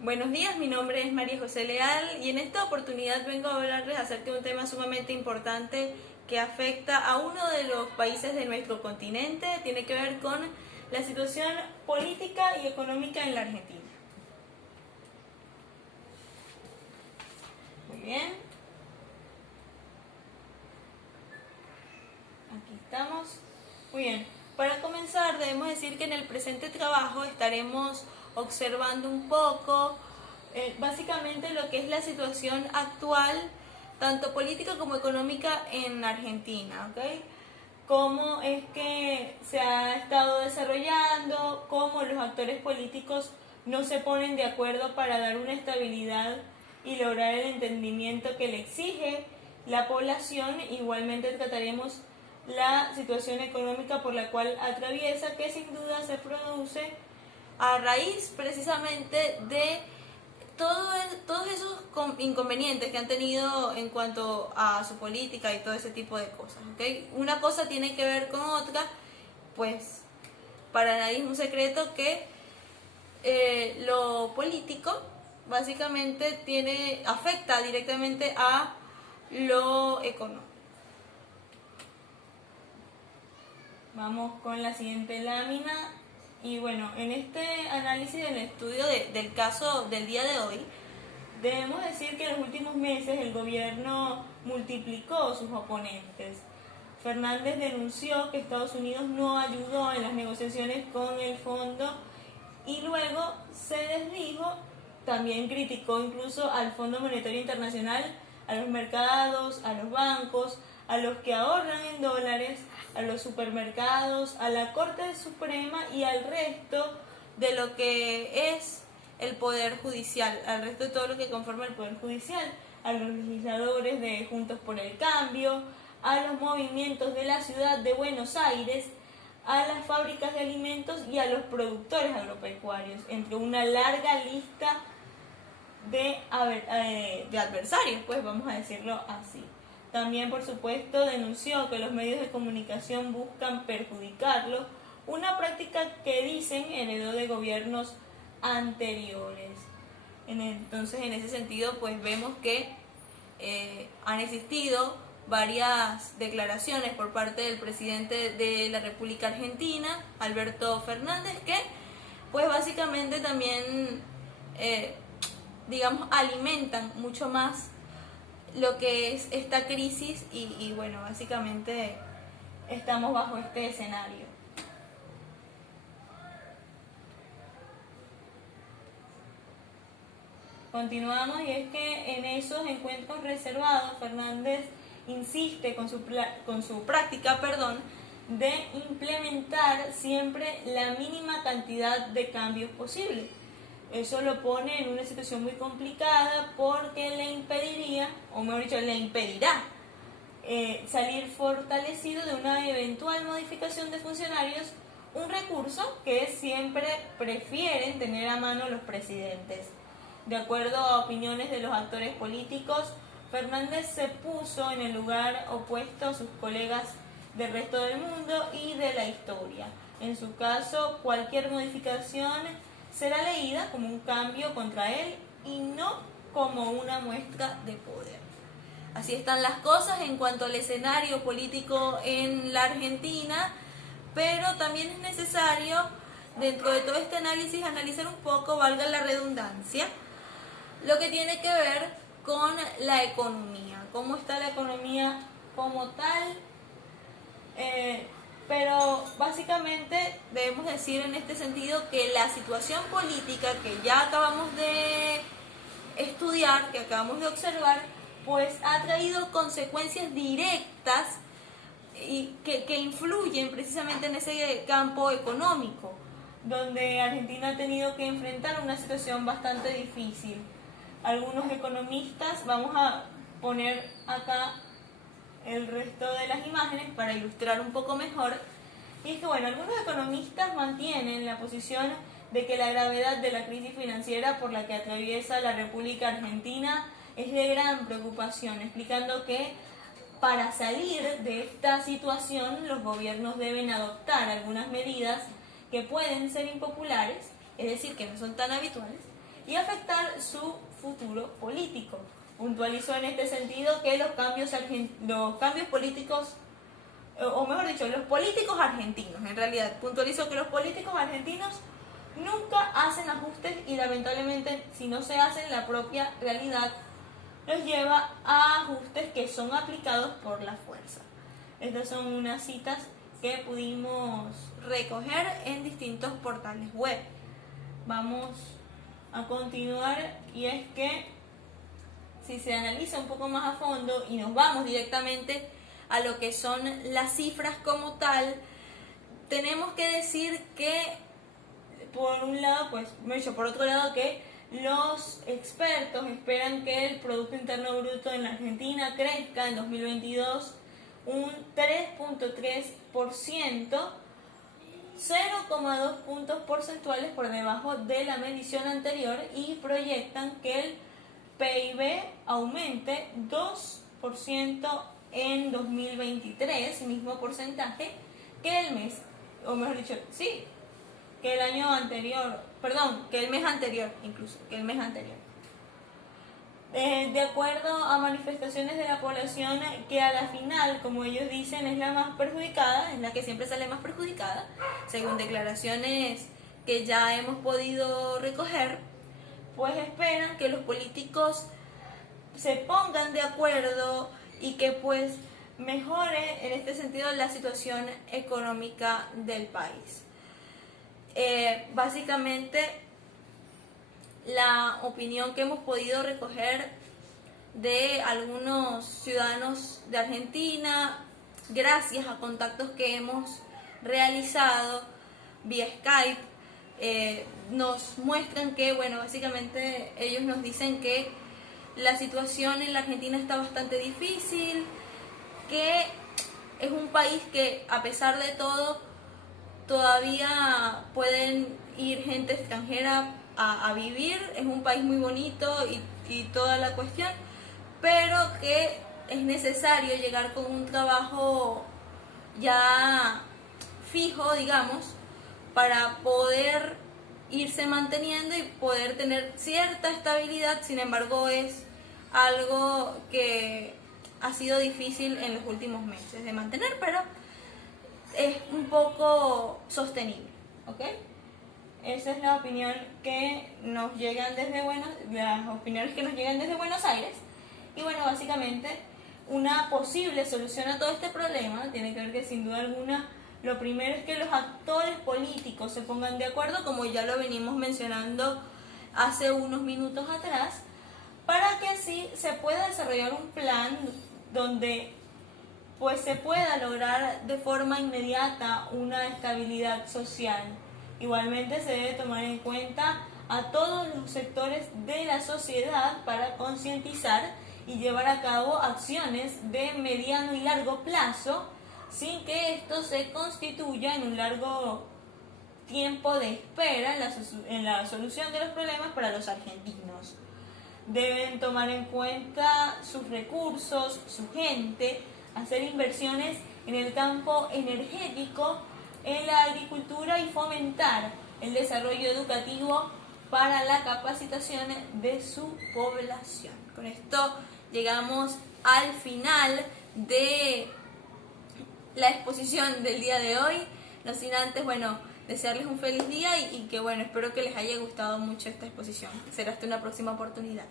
Buenos días, mi nombre es María José Leal y en esta oportunidad vengo a hablarles acerca de un tema sumamente importante que afecta a uno de los países de nuestro continente. Tiene que ver con la situación política y económica en la Argentina. Muy bien. Aquí estamos. Muy bien. Para comenzar, debemos decir que en el presente trabajo estaremos observando un poco, básicamente lo que es la situación actual, tanto política como económica en Argentina, ¿ok? Cómo es que se ha estado desarrollando, cómo los actores políticos no se ponen de acuerdo para dar una estabilidad y lograr el entendimiento que le exige la población. Igualmente trataremos la situación económica por la cual atraviesa, que sin duda se produce a raíz precisamente de todos esos inconvenientes que han tenido en cuanto a su política y todo ese tipo de cosas, ¿okay? Una cosa tiene que ver con otra, pues para nadie es un secreto que lo político básicamente afecta directamente a lo económico. Vamos con la siguiente lámina. Y bueno, en este análisis del estudio del caso del día de hoy, debemos decir que en los últimos meses el gobierno multiplicó sus oponentes. Fernández denunció que Estados Unidos no ayudó en las negociaciones con el fondo y luego se desdijo. También criticó incluso al Fondo Monetario Internacional, a los mercados, a los bancos, a los que ahorran en dólares, a los supermercados, a la Corte Suprema y al resto de lo que es el Poder Judicial, al resto de todo lo que conforma el Poder Judicial, a los legisladores de Juntos por el Cambio, a los movimientos de la ciudad de Buenos Aires, a las fábricas de alimentos y a los productores agropecuarios, entre una larga lista de adversarios, pues vamos a decirlo así. También, por supuesto, denunció que los medios de comunicación buscan perjudicarlo, una práctica que dicen heredó de gobiernos anteriores. Entonces, en ese sentido, pues vemos que han existido varias declaraciones por parte del presidente de la República Argentina, Alberto Fernández, que pues básicamente también alimentan mucho más lo que es esta crisis y bueno, básicamente estamos bajo este escenario. Continuamos, y es que en esos encuentros reservados Fernández insiste con su práctica de implementar siempre la mínima cantidad de cambios posible. Eso lo pone en una situación muy complicada porque le impediría, o mejor dicho, le impedirá salir fortalecido de una eventual modificación de funcionarios, un recurso que siempre prefieren tener a mano los presidentes. De acuerdo a opiniones de los actores políticos, Fernández se puso en el lugar opuesto a sus colegas del resto del mundo y de la historia. En su caso, cualquier modificación será leída como un cambio contra él y no como una muestra de poder. Así están las cosas en cuanto al escenario político en la Argentina, pero también es necesario, dentro de todo este análisis, analizar un poco, valga la redundancia, lo que tiene que ver con la economía, cómo está la economía como tal. Pero básicamente debemos decir en este sentido que la situación política que ya acabamos de estudiar, que acabamos de observar, pues ha traído consecuencias directas y que influyen precisamente en ese campo económico, donde Argentina ha tenido que enfrentar una situación bastante difícil. Algunos economistas, vamos a poner acá el resto de las imágenes para ilustrar un poco mejor, y es que bueno, algunos economistas mantienen la posición de que la gravedad de la crisis financiera por la que atraviesa la República Argentina es de gran preocupación, explicando que para salir de esta situación los gobiernos deben adoptar algunas medidas que pueden ser impopulares, es decir, que no son tan habituales, y afectar su futuro político. Puntualizó en este sentido que los cambios políticos, o mejor dicho, los políticos argentinos, en realidad, puntualizó que los políticos argentinos nunca hacen ajustes y lamentablemente si no se hacen, la propia realidad los lleva a ajustes que son aplicados por la fuerza. Estas son unas citas que pudimos recoger en distintos portales web. Vamos a continuar, y es que si se analiza un poco más a fondo y nos vamos directamente a lo que son las cifras como tal, tenemos que decir que por un lado, por otro lado, que los expertos esperan que el Producto Interno Bruto en la Argentina crezca en 2022 un 3.3%, 0,2 puntos porcentuales por debajo de la medición anterior, y proyectan que el PIB aumente 2% en 2023, mismo porcentaje que el mes, o mejor dicho, sí, que el año anterior, que el mes anterior, de acuerdo a manifestaciones de la población, que a la final, como ellos dicen, es la más perjudicada, es la que siempre sale más perjudicada, según declaraciones que ya hemos podido recoger, pues esperan que los políticos se pongan de acuerdo y que pues mejore en este sentido la situación económica del país. Básicamente, la opinión que hemos podido recoger de algunos ciudadanos de Argentina, gracias a contactos que hemos realizado vía Skype, nos muestran que, básicamente ellos nos dicen que la situación en la Argentina está bastante difícil, que es un país que a pesar de todo todavía pueden ir gente extranjera a vivir, es un país muy bonito y toda la cuestión, pero que es necesario llegar con un trabajo ya fijo, digamos, para poder irse manteniendo y poder tener cierta estabilidad. Sin embargo, es algo que ha sido difícil en los últimos meses de mantener, pero es un poco sostenible, ¿ok? Esa es la opinión que nos llegan desde las opiniones que nos llegan desde Buenos Aires. Y básicamente una posible solución a todo este problema tiene que ver que, sin duda alguna, lo primero es que los actores políticos se pongan de acuerdo, como ya lo venimos mencionando hace unos minutos atrás, para que así se pueda desarrollar un plan donde pues se pueda lograr de forma inmediata una estabilidad social. Igualmente se debe tomar en cuenta a todos los sectores de la sociedad para concientizar y llevar a cabo acciones de mediano y largo plazo, sin que esto se constituya en un largo tiempo de espera en la solución de los problemas para los argentinos. Deben tomar en cuenta sus recursos, su gente, hacer inversiones en el campo energético, en la agricultura, y fomentar el desarrollo educativo para la capacitación de su población. Con esto llegamos al final de la exposición del día de hoy. No sin antes, desearles un feliz día y que espero que les haya gustado mucho esta exposición. Será hasta una próxima oportunidad.